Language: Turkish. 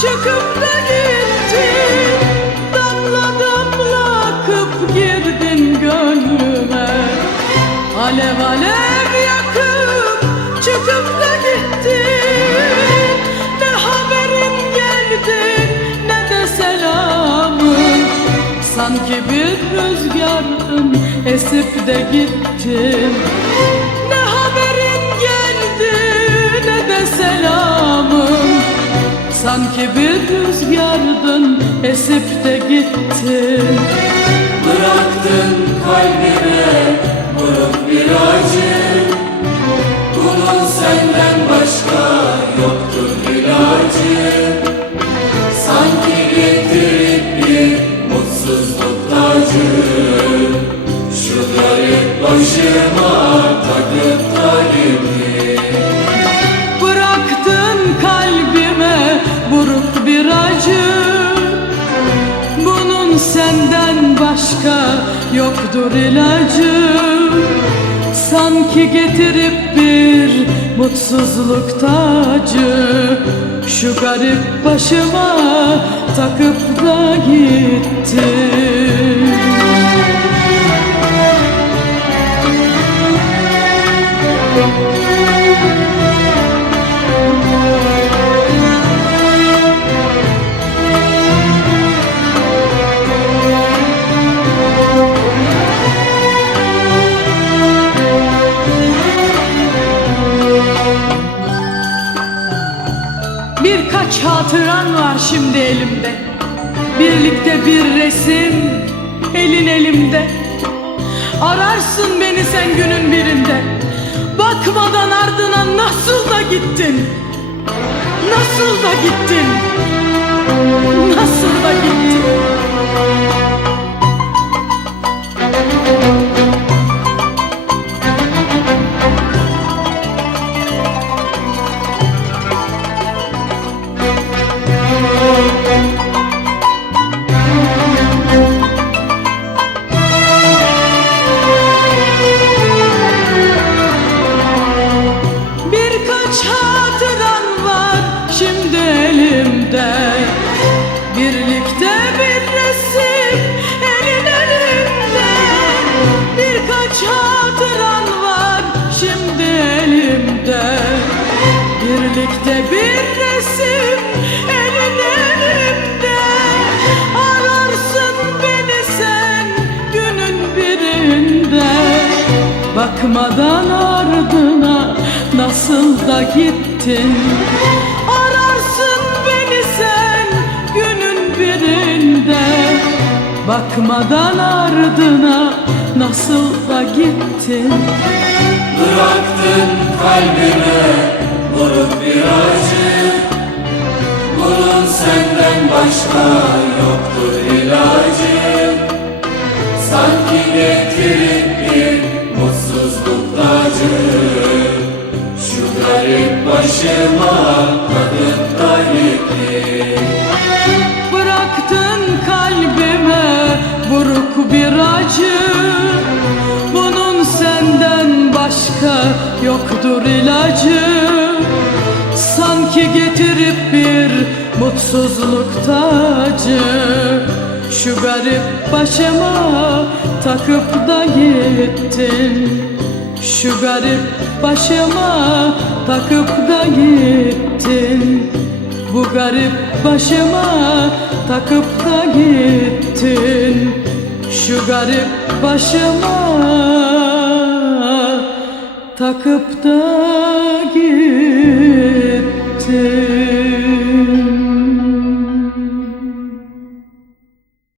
çıkıp da gittin Damla damla akıp girdin gönlüme. Alev alev yakıp çıkıp da gittin Ne haberin geldi ne de selamın. Sanki bir rüzgarın esip de gittin Sanki bir rüzgardın esip de gittin Bıraktın kalbime buruk bir acı. Bunun senden başka yoktur ilacı. Sanki getirip bir mutsuzluk tacı. Şu garip başıma yoktur ilacı Sanki getirip bir mutsuzluk tacı Şu garip başıma takıp da gittin Birkaç hatıran var şimdi elimde. Birlikte bir resim elin elimde. Ararsın beni sen günün birinde. Bakmadan ardına nasıl da gittin? Nasıl da gittin? Nasıl da gittin Birlikte bir resim elin elimde Ararsın beni sen günün birinde. Bakmadan ardına nasıl da gittin? Ararsın beni sen günün birinde. Bakmadan ardına nasıl da gittin? Bıraktın kalbime buruk bir acı. Bunun senden başka yoktur ilacı. Sanki getirip bir mutsuzluk tacı. Şu garip başıma da gittin Bıraktın kalbime buruk bir acı. Bunun senden başka yoktur ilacı getirip bir mutsuzluk tacı Şu garip başıma takıp da gittin. Şu garip başıma takıp da gittin. Bu garip başıma takıp da gittin. Şu garip başıma takıp da gittin